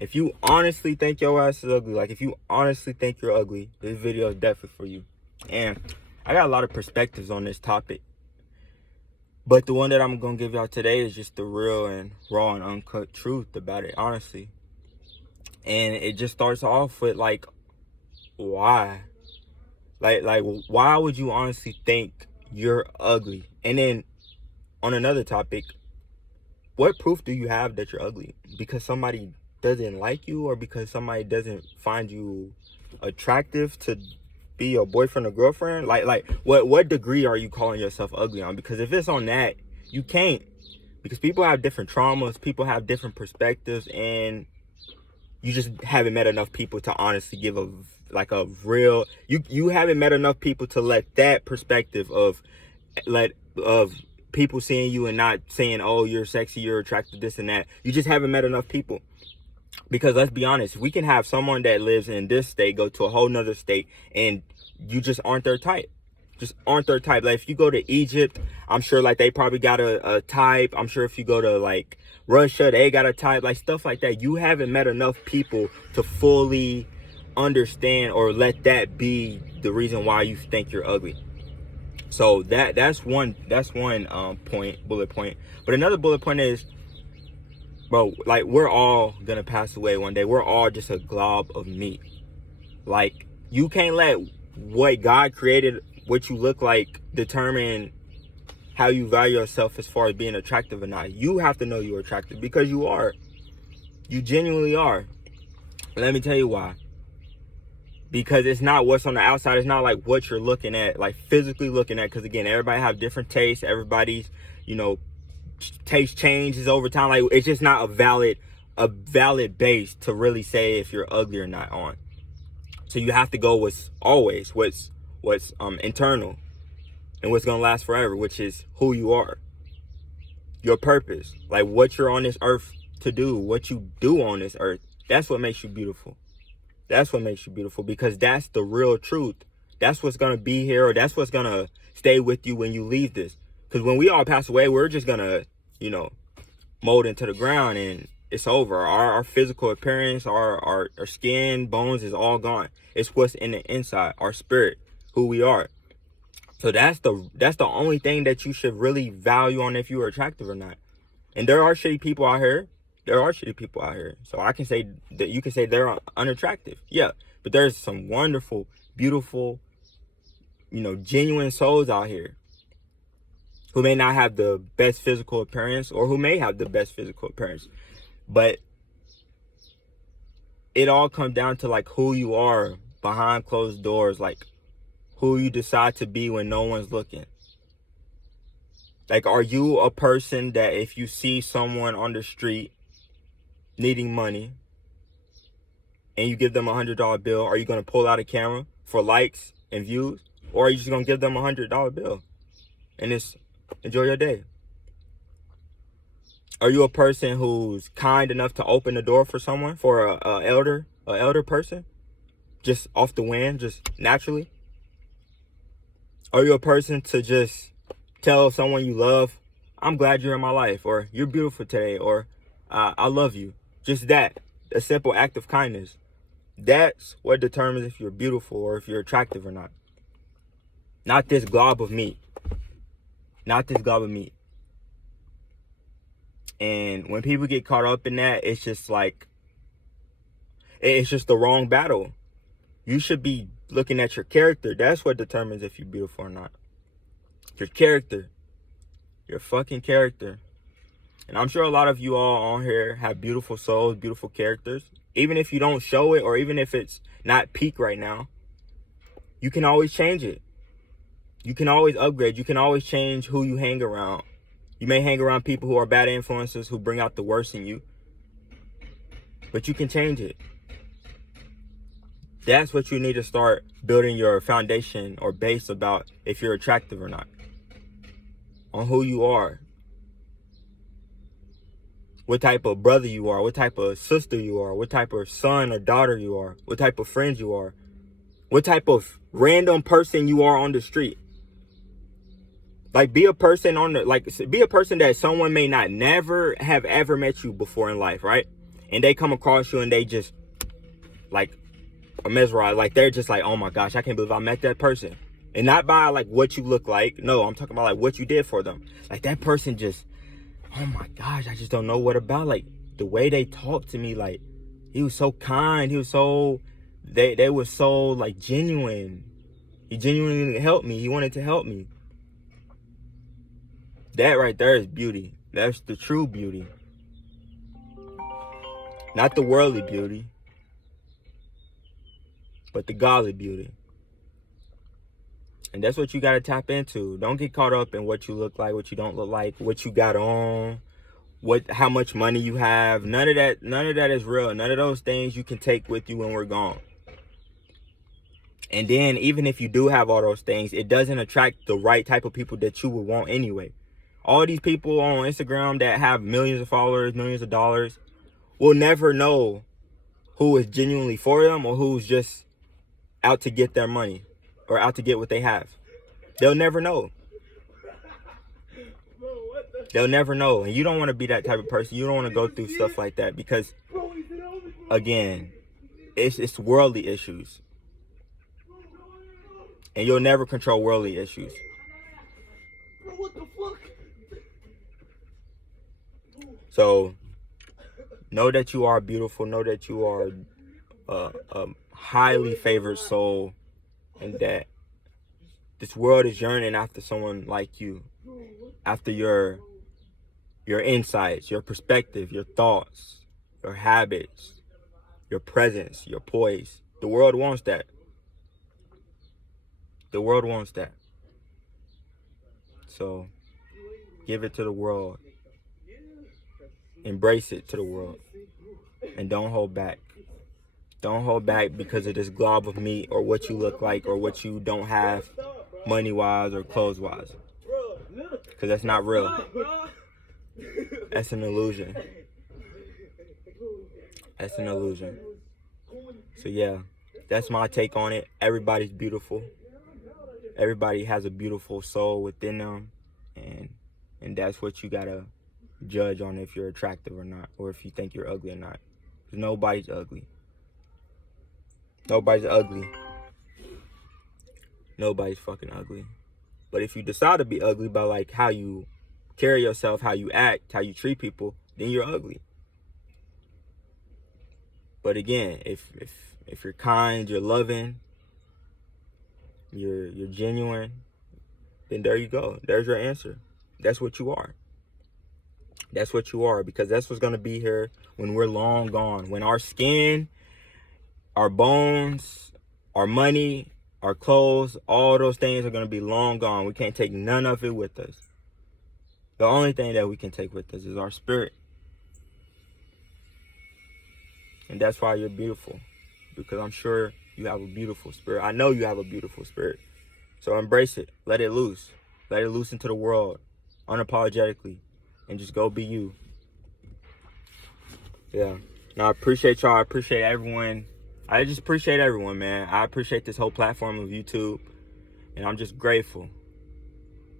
If you honestly think your ass is ugly, like if you honestly think you're ugly, this video is definitely for you. And I got a lot of perspectives on this topic, but the one that I'm gonna give y'all today is just the real and raw and uncut truth about it, honestly. And it just starts off with like, why? Like why would you honestly think you're ugly? And then on another topic, what proof do you have that you're ugly? Because somebody doesn't like you, or because somebody doesn't find you attractive to be your boyfriend or girlfriend? Like what degree are you calling yourself ugly on? Because if it's on that, you can't. Because people have different traumas, people have different perspectives, and you just haven't met enough people to honestly give a real, you haven't met enough people to let that perspective of people seeing you and not saying, oh, you're sexy, you're attractive, this and that. You just haven't met enough people. Because let's be honest, we can have someone that lives in this state go to a whole nother state and you just aren't their type. Just aren't their type. Like if you go to Egypt, I'm sure like they probably got a type. I'm sure if you go to like Russia, they got a type, like stuff like that. You haven't met enough people to fully understand or let that be the reason why you think you're ugly. So that's one bullet point. But another bullet point is, bro, like we're all gonna pass away one day. We're all just a glob of meat. Like you can't let what God created, what you look like, determine how you value yourself as far as being attractive or not. You have to know you're attractive, because you are. You genuinely are. Let me tell you why. Because it's not what's on the outside. It's not like what you're looking at, like physically looking at. Because again, everybody have different tastes. Everybody's, taste changes over time. Like it's just not a valid base to really say if you're ugly or not on. So you have to go with always what's internal and what's gonna last forever, which is who you are, your purpose, like what you're on this earth to do, what you do on this earth. That's what makes you beautiful. That's what makes you beautiful, because that's the real truth. That's what's gonna be here, or that's what's gonna stay with you when you leave this. Because when we all pass away, we're just gonna, mold into the ground and it's over. Our physical appearance, our skin, bones is all gone. It's what's in the inside, our spirit, who we are. So that's the only thing that you should really value on if you are attractive or not. And there are shitty people out here. So I can say that you can say they're unattractive. Yeah. But there's some wonderful, beautiful, genuine souls out here who may not have the best physical appearance, or who may have the best physical appearance. But it all comes down to like who you are behind closed doors, like who you decide to be when no one's looking. Like, are you a person that if you see someone on the street needing money and you give them $100 bill, are you going to pull out a camera for likes and views? Or are you just going to give them $100 bill and just enjoy your day? Are you a person who's kind enough to open the door for someone, for a elder person, just off the wind, just naturally? Are you a person to just tell someone you love, I'm glad you're in my life, or you're beautiful today, or I love you? Just that, a simple act of kindness. That's what determines if you're beautiful or if you're attractive or not. Not this glob of meat. And when people get caught up in that, it's just like, it's just the wrong battle. You should be looking at your character. That's what determines if you're beautiful or not. Your character. Your fucking character. And I'm sure a lot of you all on here have beautiful souls, beautiful characters. Even if you don't show it, or even if it's not peak right now, you can always change it. You can always upgrade. You can always change who you hang around. You may hang around people who are bad influences, who bring out the worst in you. But you can change it. That's what you need to start building your foundation or base about, if you're attractive or not. On who you are. What type of brother you are. What type of sister you are. What type of son or daughter you are. What type of friend you are. What type of random person you are on the street. Like be a person that someone may not never have ever met you before in life, right? and they come across you and they just like a mesmerized, like they're just like, oh my gosh, I can't believe I met that person. And not by like what you look like, no, I'm talking about like what you did for them. Like that person just, oh my gosh, I just don't know what about, like the way they talked to me, like he was so kind, he was so, they were so like genuine. He genuinely helped me, he wanted to help me. That right there is beauty. That's the true beauty. Not the worldly beauty, but the godly beauty. And that's what you got to tap into. Don't get caught up in what you look like, what you don't look like, what you got on, how much money you have. None of that is real. None of those things you can take with you when we're gone. And then even if you do have all those things, it doesn't attract the right type of people that you would want anyway. All these people on Instagram that have millions of followers, millions of dollars, will never know who is genuinely for them or who's just out to get their money or out to get what they have. They'll never know. They'll never know. And you don't want to be that type of person. You don't want to go through stuff like that because, again, it's worldly issues. And you'll never control worldly issues. What the fuck? So, know that you are beautiful. Know that you are a highly favored soul. And that this world is yearning after someone like you. After your insights, your perspective, your thoughts, your habits, your presence, your poise. The world wants that. The world wants that. So, give it to the world. Embrace it to the world. And don't hold back. Don't hold back because of this glob of meat or what you look like or what you don't have money-wise or clothes-wise. Because that's not real. That's an illusion. That's an illusion. So yeah, that's my take on it. Everybody's beautiful. Everybody has a beautiful soul within them. And that's what you gotta judge on if you're attractive or not. Or if you think you're ugly or not. Because nobody's ugly. Nobody's ugly. Nobody's fucking ugly. But if you decide to be ugly by like how you carry yourself, how you act, how you treat people, then you're ugly. But again, if you're kind, you're loving, you're genuine, then there you go. There's your answer. That's what you are. That's what you are, because that's what's gonna be here when we're long gone. When our skin, our bones, our money, our clothes, all those things are gonna be long gone. We can't take none of it with us. The only thing that we can take with us is our spirit. And that's why you're beautiful. Because I'm sure you have a beautiful spirit. I know you have a beautiful spirit. So embrace it. Let it loose. Let it loose into the world unapologetically. And just go be you. Yeah. Now, I appreciate y'all. I appreciate everyone. I just appreciate everyone, man. I appreciate this whole platform of YouTube. And I'm just grateful.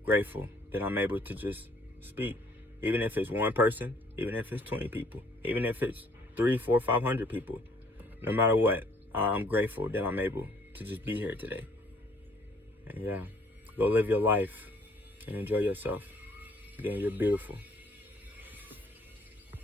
Grateful that I'm able to just speak. Even if it's one person. Even if it's 20 people. Even if it's 300, 400, 500 people. No matter what. I'm grateful that I'm able to just be here today. And yeah. Go live your life. And enjoy yourself. Again, you're beautiful.